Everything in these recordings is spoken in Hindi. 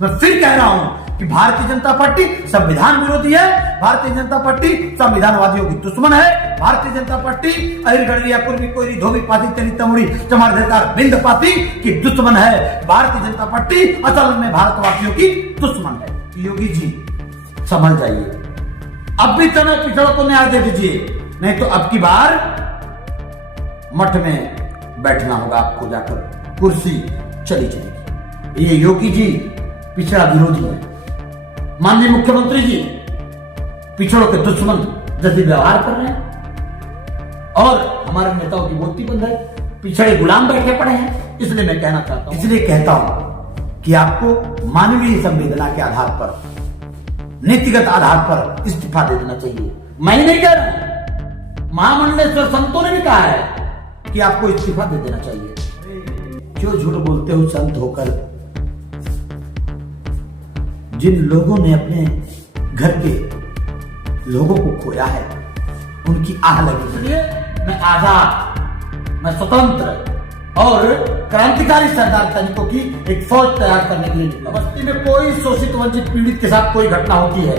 मैं फिर कह रहा हूं कि भारतीय जनता पार्टी संविधान विरोधी है, भारतीय जनता पार्टी संविधानवादियों की दुश्मन है, भारतीय जनता पार्टी अहिरगढ़िया कुर्मी कोयरी धोबी पाती तेली तमुड़ी चमार धरकार बिंद पाती की दुश्मन है। भारतीय जनता पार्टी असल में भारतवासियों की दुश्मन है। योगी जी समझ जाइए, अब भी समय पिछड़ों को न्याय दे दीजिए, नहीं तो अब की बार मठ में बैठना होगा आपको, जाकर कुर्सी चली जाएगी। ये योगी जी पिछड़ा विरोधी है, माननीय मुख्यमंत्री जी पिछड़ों के दुश्मन जैसे व्यवहार कर रहे हैं और हमारे नेताओं की बोलती बंद है, पिछड़े गुलाम बैठे पड़े हैं। इसलिए मैं कहना चाहता हूं, इसलिए कहता हूं कि आपको मानवीय संवेदना के आधार पर, नीतिगत आधार पर इस्तीफा दे देना चाहिए। मैं नहीं कह रहा हूं, महामंडलेश्वर संतों ने भी कहा है कि आपको इस्तीफा दे देना चाहिए। क्यों झूठ बोलते हो संत होकर? जिन लोगों ने अपने घर के लोगों को खोया है उनकी आह लगी, इसलिए मैं आजाद, मैं स्वतंत्र और क्रांतिकारी सरदार सैनिकों की एक फौज तैयार करने के लिए निकला। बस्ती में कोई शोषित वंचित पीड़ित के साथ कोई घटना होती है,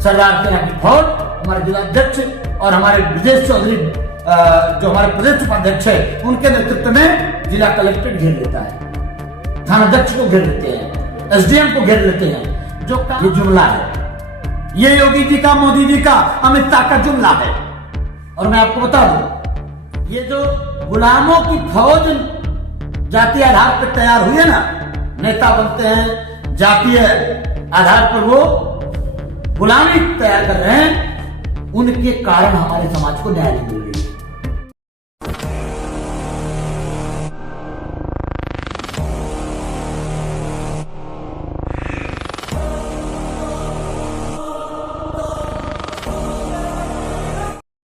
सरदार सेना की फौज, हमारे जिला अध्यक्ष और हमारे ब्रजेश चौधरी जो हमारे प्रदेश उपाध्यक्ष है, उनके नेतृत्व में जिला कलेक्ट्रेट घेर लेता है, थानाध्यक्ष को घेर लेते हैं, एसडीएम को घेर लेते हैं। जो ये जुमला है, ये योगी जी का, मोदी जी का, अमित शाह का जुमला है। और मैं आपको बता दूं, ये जो गुलामों की फौज जातीय आधार पर तैयार हुई है ना, नेता बनते हैं जातीय आधार पर, वो गुलामी तैयार कर रहे हैं, उनके कारण हमारे समाज को न्याय नहीं मिल रही है।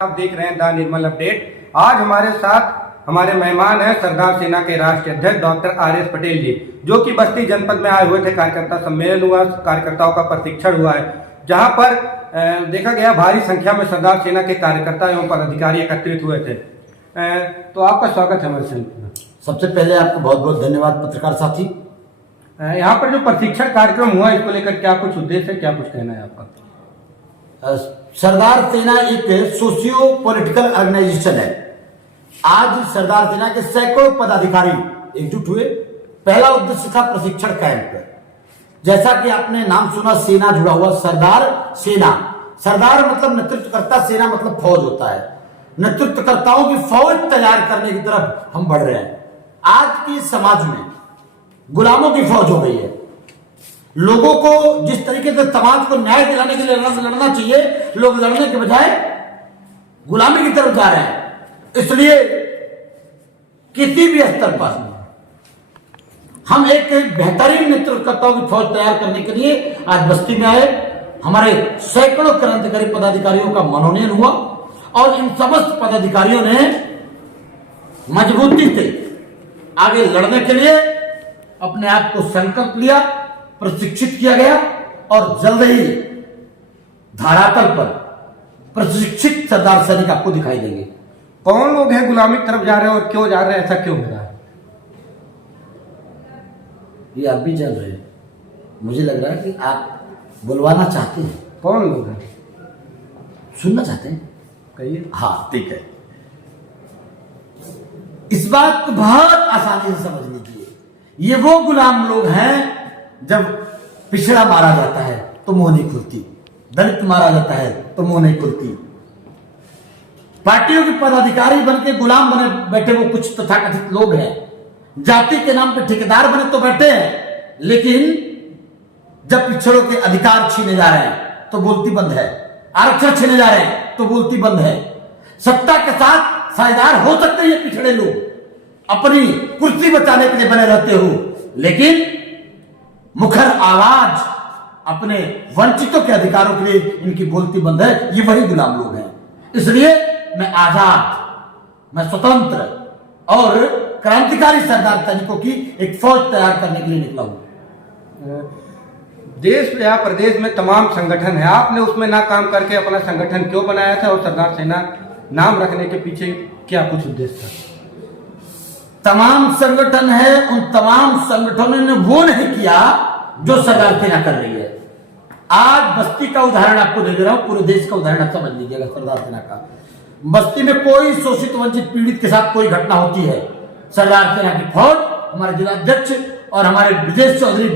आप देख रहे हैं द निर्मल अपडेट। आज हमारे साथ हमारे मेहमान हैं सरदार सेना के राष्ट्रीय अध्यक्ष डॉक्टर आर.एस. पटेल जी, जो कि बस्ती जनपद में आए हुए थे। कार्यकर्ता सम्मेलन हुआ, कार्यकर्ताओं का प्रशिक्षण हुआ है, जहां पर देखा गया भारी संख्या में सरदार सेना के कार्यकर्ता एवं पदाधिकारी एकत्रित हुए थे। तो आपका स्वागत है हमारे संगठन में। सबसे पहले आपको बहुत बहुत धन्यवाद पत्रकार साथी। यहाँ पर जो प्रशिक्षण कार्यक्रम हुआ, इसको लेकर क्या कुछ उद्देश्य है, क्या कुछ कहना है आपका? सरदार सेना एक सोशियो पॉलिटिकल ऑर्गेनाइजेशन है। आज सरदार सेना के सैकड़ों पदाधिकारी एकजुट हुए। पहला उद्देश्य था प्रशिक्षण कैंप। जैसा कि आपने नाम सुना, सेना जुड़ा हुआ, सरदार सेना, सरदार मतलब नेतृत्वकर्ता, सेना मतलब फौज होता है। नेतृत्वकर्ताओं की फौज तैयार करने की तरफ हम बढ़ रहे हैं। आज की समाज में गुलामों की फौज हो गई है। लोगों को जिस तरीके से समाज को न्याय दिलाने के लिए लड़ना चाहिए, लोग लड़ने के बजाय गुलामी की तरफ जा रहे हैं। इसलिए किसी भी स्तर पर हम एक बेहतरीन नेतृत्वकर्ताओं की फौज तैयार करने के लिए आज बस्ती में आए। हमारे सैकड़ों क्रांतिकारी पदाधिकारियों का मनोनयन हुआ और इन समस्त पदाधिकारियों ने मजबूती से आगे लड़ने के लिए अपने आप को संकल्प लिया, प्रशिक्षित किया गया और जल्द ही धरातल पर प्रशिक्षित सरदार सैनिक आपको दिखाई देंगे। कौन लोग हैं गुलामी की तरफ जा रहे हैं और क्यों जा रहे हैं, ऐसा क्यों हो रहा है? ये आप भी जान रहे हैं। मुझे लग रहा है कि आप बुलवाना चाहते हैं। कौन लोग हैं? सुनना चाहते हैं? कहिए। हाँ ठीक है, इस बात को बहुत आसानी से समझ लीजिए। ये वो गुलाम लोग हैं, जब पिछड़ा मारा जाता है तो मुंह नहीं खुलती, दलित मारा जाता है तो मुंह नहीं खुलती। पार्टियों के पदाधिकारी बनके गुलाम बने बैठे वो कुछ तथाकथित लोग हैं, जाति के नाम पे ठेकेदार बने तो बैठे हैं, लेकिन जब पिछड़ों के अधिकार छीने जा रहे हैं तो बोलती बंद है, आरक्षण छीने जा रहे हैं तो बोलती बंद है। सत्ता के साथ साझेदार हो सकते हैं पिछड़े लोग, अपनी कुर्सी बचाने के लिए बने रहते हो, लेकिन मुखर आवाज अपने वंचितों के अधिकारों के लिए इनकी बोलती बंद है। ये वही गुलाम लोग हैं। इसलिए मैं आजाद, मैं स्वतंत्र और क्रांतिकारी सरदार सैनिकों की एक फौज तैयार करने के लिए निकला हूं। देश या प्रदेश में तमाम संगठन है, आपने उसमें ना काम करके अपना संगठन क्यों बनाया था और सरदार सेना नाम रखने के पीछे क्या कुछ उद्देश्य था? तमाम संगठन है, उन तमाम संगठनों ने वो नहीं किया जो सरदार सेना कर रही है। आज बस्ती का उदाहरण आपको दे रहा हूं, पूरे देश का उदाहरण आप समझ लीजिएगा सरदार सेना का। बस्ती में कोई शोषित वंचित पीड़ित के साथ कोई घटना होती है, सरदार सेना की फौज, हमारे जिलाध्यक्ष और हमारे ब्रजेश चौधरी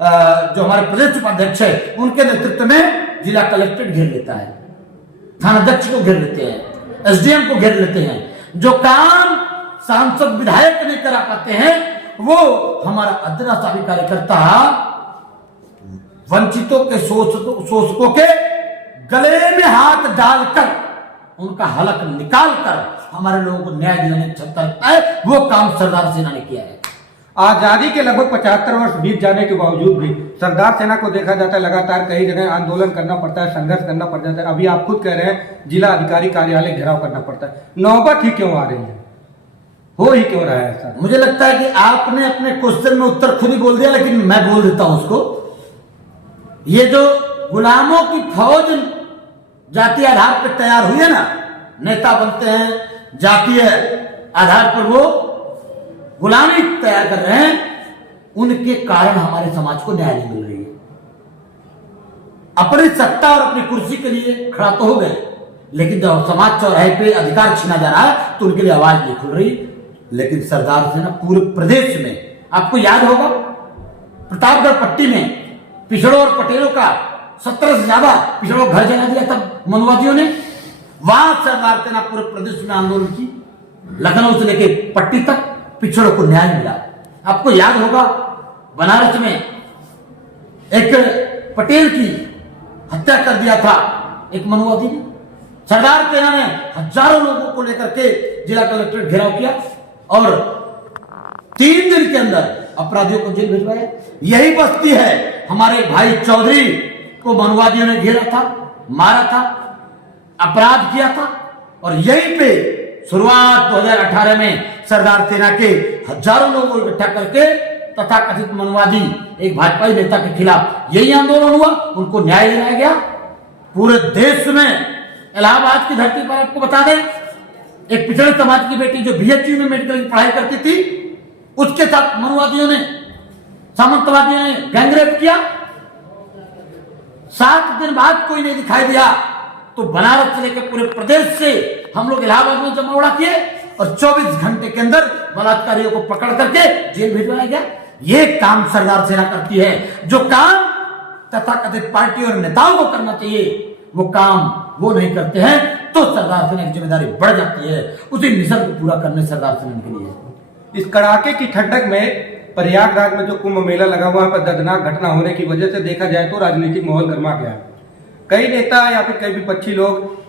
जो हमारे प्रदेश उपाध्यक्ष है, उनके नेतृत्व में जिला कलेक्ट्रेट घेर लेता है, थानाध्यक्ष को घेर लेते हैं, एसडीएम को घेर लेते हैं। जो काम सांसद विधायक नहीं करा पाते हैं, वो हमारा अदना सा भी कार्यकर्ता वंचितों के शोषकों के गले में हाथ डालकर उनका हलक निकालकर हमारे लोगों को न्याय दिलाने की क्षमता रखता है। वो काम सरदार सेना ने किया है। आजादी के लगभग 75 वर्ष बीत जाने के बावजूद भी सरदार सेना को देखा जाता है लगातार कई जगह आंदोलन करना पड़ता है, संघर्ष करना पड़ जाता है। अभी आप खुद कह रहे हैं जिला अधिकारी कार्यालय घेराव करना पड़ता है। नौबत ही क्यों आ रही है, हो ही क्यों रहा है ऐसा? मुझे लगता है कि आपने अपने क्वेश्चन में उत्तर खुद ही बोल दिया, लेकिन मैं बोल देता हूं उसको। ये जो गुलामों की फौज जातीय आधार पर तैयार हुई है ना, नेता बनते हैं जातीय आधार पर, वो गुलामी तैयार कर रहे हैं, उनके कारण हमारे समाज को न्याय नहीं मिल रही है। अपनी सत्ता और अपनी कुर्सी के लिए खड़ा तो हो गए, लेकिन जब समाज चौराहे पे अधिकार छीना जा रहा है तो उनके लिए आवाज नहीं खुल रही। लेकिन सरदार सेना पूरे प्रदेश में, आपको याद होगा प्रतापगढ़ पट्टी में पिछड़ों और पटेलों का 17 से ज्यादा पिछड़ों घर जला दिया था मनुवादियों ने। वहां सरदार सेना पूरे प्रदेश में आंदोलन की, लखनऊ से लेके पट्टी तक पिछड़ों को न्याय मिला। आपको याद होगा बनारस में एक पटेल की हत्या कर दिया था एक मनुवादी ने। सरदार सेना ने हजारों लोगों को लेकर के जिला कलेक्ट्रेट घेराव किया और 3 दिन के अंदर अपराधियों को जेल भिजवाया। यही बस्ती है, हमारे भाई चौधरी को मनुवादियों ने घेरा था, मारा था, अपराध किया था। और यहीं पे शुरुआत 2018 में सरदार सेना के हजारों लोगों को इकट्ठा करके तथाकथित मनुवादी एक भाजपाई नेता के खिलाफ यही आंदोलन हुआ, उनको न्याय दिलाया गया। पूरे देश में इलाहाबाद की धरती पर आपको बता दें, एक पिछड़े समाज की बेटी जो बीएचयू में मेडिकल की पढ़ाई करती थी, उसके साथ मनुवादियों ने, सामंतवादियों ने गैंगरेप किया। 7 दिन बाद कोई नहीं दिखाई दिया तो बनारस से लेकर पूरे प्रदेश से हम लोग इलाहाबाद में जमावड़ा किए और 24 घंटे के अंदर बलात्कारियों को पकड़ करके जेल भिजवाया गया। ये काम सरदार सेना करती है। जो काम तथाकथित पार्टी और नेताओं को करना चाहिए, वो काम वो नहीं करते हैं, तो सरदार सेना की जिम्मेदारी बढ़ जाती है। उसी मिशन को पूरा करने सरदार सेना के लिए। इस कड़ाके की ठंडक में प्रयागराज में जो कुंभ मेला लगा हुआ है, पर दर्दनाक घटना होने की वजह से देखा जाए तो राजनीतिक माहौल गर्मा गया है। कई नेता या फिर कई विपक्षी लोग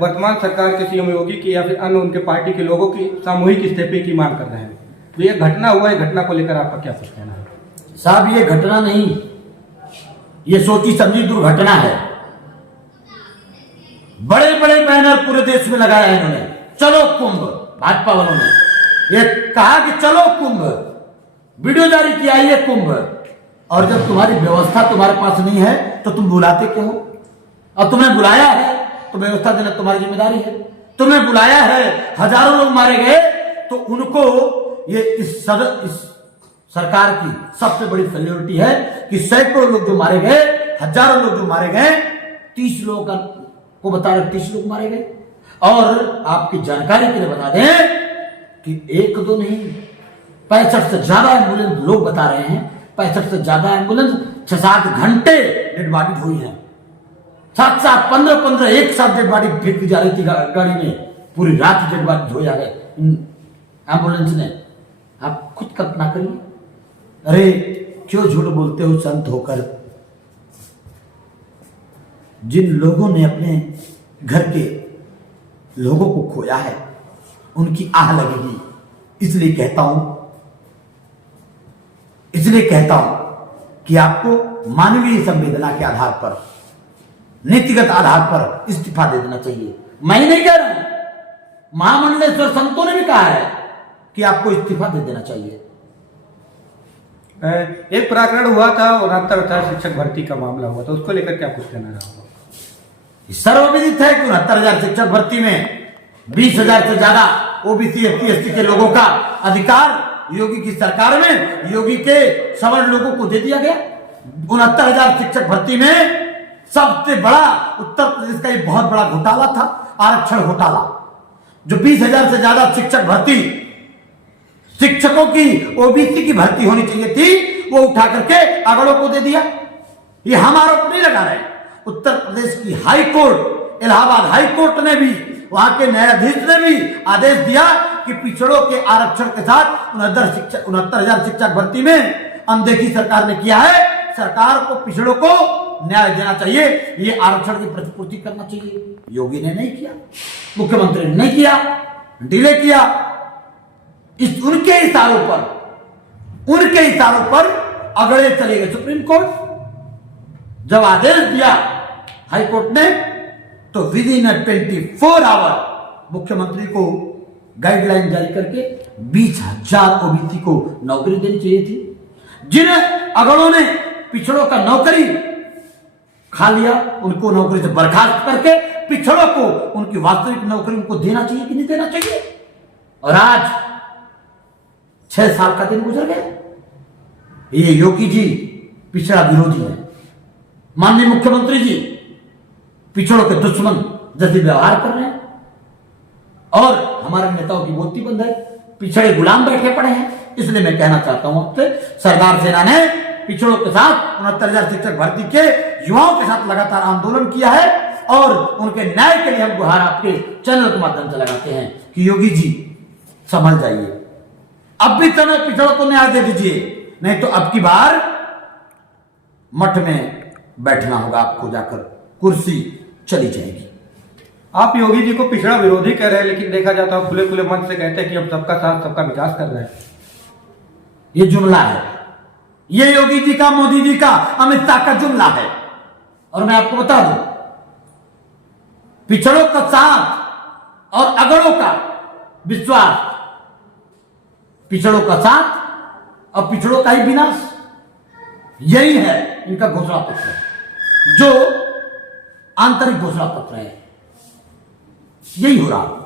वर्तमान सरकार के सीएम योगी की या फिर अन्य उनके पार्टी के लोगों की सामूहिक इस्तीफे की मांग कर रहे हैं। तो ये घटना हुआ है, घटना को लेकर आपका क्या कुछ कहना है? साहब, ये घटना नहीं, ये सोची समझी दुर्घटना है। बड़े बड़े बैनर पूरे देश में लगाया है इन्होंने, चलो कुंभ, भाजपा वालों ने ये कहा कि चलो कुंभ, वीडियो जारी किया ये कुंभ। और जब तुम्हारी व्यवस्था तुम्हारे पास नहीं है तो तुम बुलाते क्यों हो? और तुम्हें बुलाया है तो व्यवस्था देना तुम्हारी जिम्मेदारी है। तुम्हें बुलाया है, हजारों लोग मारे गए, तो उनको ये इस सरकार की सबसे बड़ी फेल्योरिटी है कि सैकड़ों लोग जो मारे गए, हजारों लोग जो मारे गए, 30 लोगों को बता रहे 30 लोग मारे गए। और आपकी जानकारी के लिए बता दें कि 1-2 नहीं, 65 से ज्यादा एम्बुलेंस लोग बता रहे हैं, 65 से ज्यादा एम्बुलेंस 6-7 घंटे डेड बॉडी हुई है। 7-7, 15-15 एक साथ डेड बॉडी फेंकी जा रही थी गाड़ी में, पूरी रात डेड बॉडी धोया गए एम्बुलेंस ने। आप खुद कल्पना करिए। अरे क्यों झूठ बोलते हो संत होकर? जिन लोगों ने अपने घर के लोगों को खोया है, उनकी आह लगेगी। इसलिए कहता हूं कि आपको मानवीय संवेदना के आधार पर, नीतिगत आधार पर इस्तीफा दे देना चाहिए। मैं ही नहीं कह रहा हूं, महामंडलेश्वर संतों ने भी कहा है कि आपको इस्तीफा दे देना चाहिए। एक प्रकरण हुआ था 69,000 शिक्षक भर्ती का मामला हुआ था, उसको लेकर क्या कुछ कहना रहा? सर्वविदित है कि 69,000 शिक्षक भर्ती में 20,000 से ज्यादा ओबीसी SC के लोगों का अधिकार योगी की सरकार में योगी के सवर्ण लोगों को दे दिया गया। 69,000 शिक्षक भर्ती में सबसे बड़ा उत्तर प्रदेश का एक बहुत बड़ा घोटाला था आरक्षण घोटाला। जो 20,000 से ज्यादा शिक्षक भर्ती, शिक्षकों की ओबीसी की भर्ती होनी चाहिए थी, वो उठा करके अगड़ों को दे दिया। ये हम आरोप नहीं लगा रहे, उत्तर प्रदेश की high court, Allahabad high court ने भी, वहां के न्यायाधीश ने भी आदेश दिया कि पिछड़ों के आरक्षण के साथ 69,000 शिक्षक भर्ती में अनदेखी सरकार ने किया है। सरकार को पिछड़ों को न्याय देना चाहिए, ये आरक्षण की प्रतिपूर्ति करना चाहिए। योगी ने नहीं किया, मुख्यमंत्री ने नहीं किया, डिले किया। उनके इशारों पर अगड़े चले गए सुप्रीम कोर्ट। जब आदेश दिया हाई कोर्ट ने तो विद इन 24 आवर मुख्यमंत्री को गाइडलाइन जारी करके 20,000 ओबीसी को नौकरी देनी चाहिए थी। जिन अगड़ों ने पिछड़ों का नौकरी खा लिया, उनको नौकरी से बर्खास्त करके पिछड़ों को उनकी वास्तविक नौकरी उनको देना चाहिए कि नहीं देना चाहिए। और आज 6 साल का दिन गुजर गया। ये योगी जी पिछड़ा विरोधी है, माननीय मुख्यमंत्री जी पिछड़ों के दुश्मन जैसे व्यवहार कर रहे हैं, और हमारे नेताओं की बोलती बंद है, पिछड़े गुलाम बैठे पड़े हैं। इसलिए मैं कहना चाहता हूं आपसे, सरदार सेना ने पिछड़ों के साथ 69,000 शिक्षक भर्ती के युवाओं के साथ लगातार आंदोलन किया है, और उनके न्याय के लिए हम गुहार आपके चैनल के माध्यम से लगाते हैं कि योगी जी संभल जाइए, अब भी समय पिछड़ों को न्याय दे दीजिए, नहीं तो अब की बार मठ में बैठना होगा आपको, जाकर कुर्सी चली जाएगी। आप योगी जी को पिछड़ा विरोधी कह रहे हैं, लेकिन देखा जाता है खुले खुले मन से कहते हैं कि हम सबका साथ सबका विकास कर रहे हैं। ये जुमला है, ये योगी जी का, मोदी जी का, अमित शाह का जुमला है। और मैं आपको बता दूं, पिछड़ों का साथ और अगड़ों का विश्वास, पिछड़ों का साथ और पिछड़ों का ही विनाश, यही है इनका घोषणा पत्र, जो आंतरिक घोषणा पत्र है, यही हो रहा।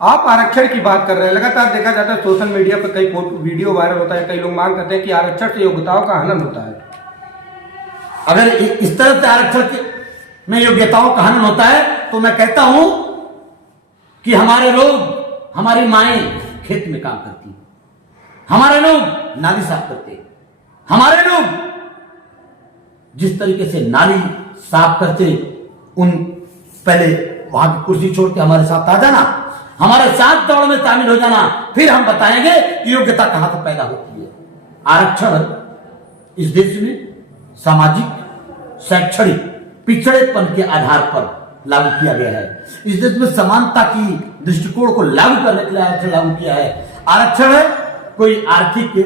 आप आरक्षण की बात कर रहे हैं, लगातार देखा जाता है सोशल मीडिया पर कई वीडियो वायरल होता है, कई लोग मांग करते हैं कि आरक्षण से योग्यताओं का हनन होता है। अगर इस तरह से आरक्षण में योग्यताओं का हनन होता है तो मैं कहता हूं कि हमारे लोग, हमारी माएं खेत में काम करती, हमारे लोग नाली साफ करते, हमारे लोग जिस तरीके से नाली साफ करते, उन पहले वहां की कुर्सी छोड़ के हमारे साथ आ जाना, हमारे साथ दौड़ में शामिल हो जाना, फिर हम बताएंगे कि योग्यता कहां से पैदा होती है। आरक्षण इस देश में सामाजिक शैक्षणिक पिछड़ेपन के आधार पर लागू किया गया है। इस देश में समानता की दृष्टिकोण को लागू करने के लिए आरक्षण लागू किया है। आरक्षण कोई आर्थिक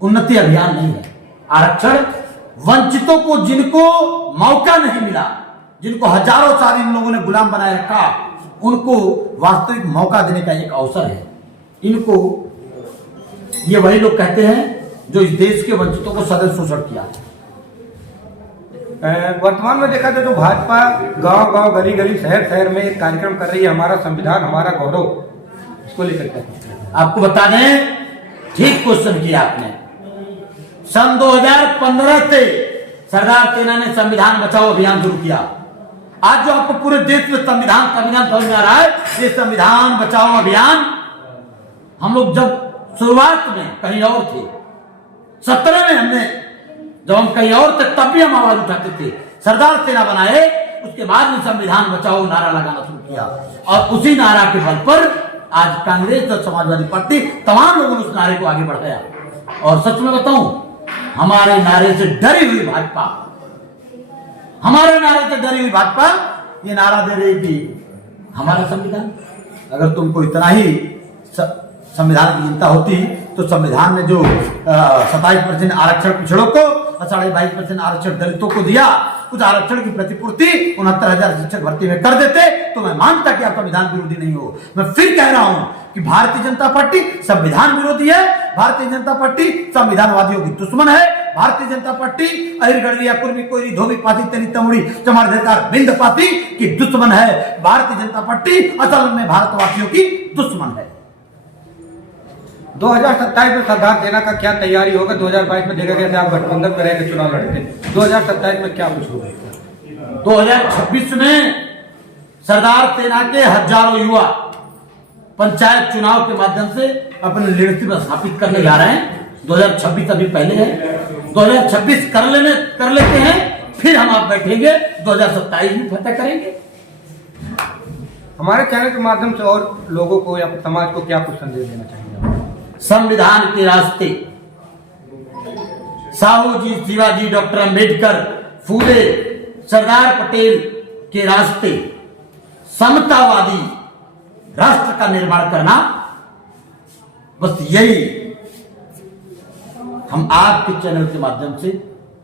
उन्नति अभियान नहीं है। आरक्षण वंचितों को, जिनको मौका नहीं मिला, जिनको हजारों साल इन लोगों ने गुलाम बनाए रखा, उनको वास्तविक मौका देने का एक अवसर है। इनको, ये वही लोग कहते हैं जो इस देश के वंचितों को सदैव शोषण किया। वर्तमान में देखा जाए तो भाजपा गांव गांव गली गली शहर शहर में एक कार्यक्रम कर रही है, हमारा संविधान हमारा गौरव, इसको लेकर आपको बता दें, ठीक क्वेश्चन किया आपने। सन 2015 से सरदार सेना ने संविधान बचाओ अभियान शुरू किया। आज जो आपको पूरे देश में संविधान समझ में आ रहा है, ये संविधान बचाओ अभियान हम लोग जब शुरुआत में कहीं और थे, 17 में हमने, जब हम कहीं और थे तब भी हम आवाज उठाते थे। सरदार सेना बनाए, उसके बाद में संविधान बचाओ नारा लगाना शुरू किया, और उसी नारा के बल पर आज कांग्रेस और समाजवादी पार्टी तमाम लोगों ने उस नारे को आगे बढ़ाया। और सच में बताऊं, हमारे नारे से डरी हुई भाजपा, हमारे नारे से डरी हुई भाजपा ये नारा दे रही थी, हमारा संविधान, अगर तुमको इतना ही संविधान की चिंता होती तो संविधान ने जो 27% आरक्षण पिछड़ों को और 22.5% आरक्षण दलितों को दिया, उस आरक्षण की प्रतिपूर्ति 69,000 शिक्षक भर्ती में कर देते तो मैं मानता कि आप संविधान विरोधी नहीं हो। मैं फिर कह रहा हूं कि भारतीय जनता पार्टी संविधान विरोधी है, भारतीय जनता पार्टी संविधानवादियों की दुश्मन है, भारतीय जनता पार्टी अहिरगढ़िया कुर्मी कोयरी धोबी पाती तेली तमुड़ी चमार देदार बिंद पाती की दुश्मन है। भारतीय जनता पार्टी असल में भारतवासियों की दुश्मन है। 2027 में सरदार सेना का क्या तैयारी होगा? 2022 में देखा गया था आप गठबंधन में रहकर चुनाव लड़ते, 2027 में क्या कुछ होगा? 2026 में सरदार सेना के हजारों युवा पंचायत चुनाव के माध्यम से अपने लीडरशिप स्थापित करने जा रहे हैं। 2026 अभी पहले है, 2026 कर लेते हैं, फिर हम आप बैठेंगे 2027 में फतह करेंगे। हमारे चैनल के माध्यम से और लोगों को या समाज को क्या कुछ संदेश देना चाहेंगे? संविधान के रास्ते साहू जी, शिवाजी, डॉक्टर अंबेडकर, फूले, सरदार पटेल के रास्ते समतावादी राष्ट्र का निर्माण करना, बस यही हम आपके चैनल के माध्यम से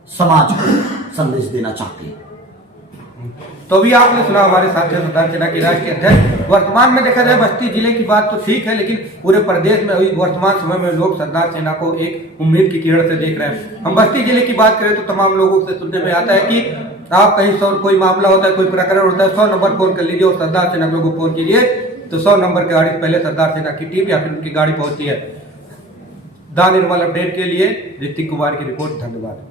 समाज को संदेश देना चाहते हैं। तो भी आपने सुना हमारे साथी सरदार सेना के राष्ट्रीय अध्यक्ष। वर्तमान में देखा जाए बस्ती जिले की बात तो ठीक है, लेकिन पूरे प्रदेश में अभी वर्तमान समय में लोग सरदार सेना को एक उम्मीद की किरण से देख रहे हैं। हम बस्ती जिले की बात करें तो तमाम लोगों से सुनने में आता है कि आप कहीं कोई मामला होता है, कोई प्रकरण होता है, 100 नंबर फोन कर लीजिए और सरदार सेना को फोन कीजिए तो 100 नंबर की गाड़ी पहले सरदार सेना की टीम या फिर उनकी गाड़ी पहुंचती है। द निर्मल अपडेट के लिए ऋतिक कुमार की रिपोर्ट। धन्यवाद।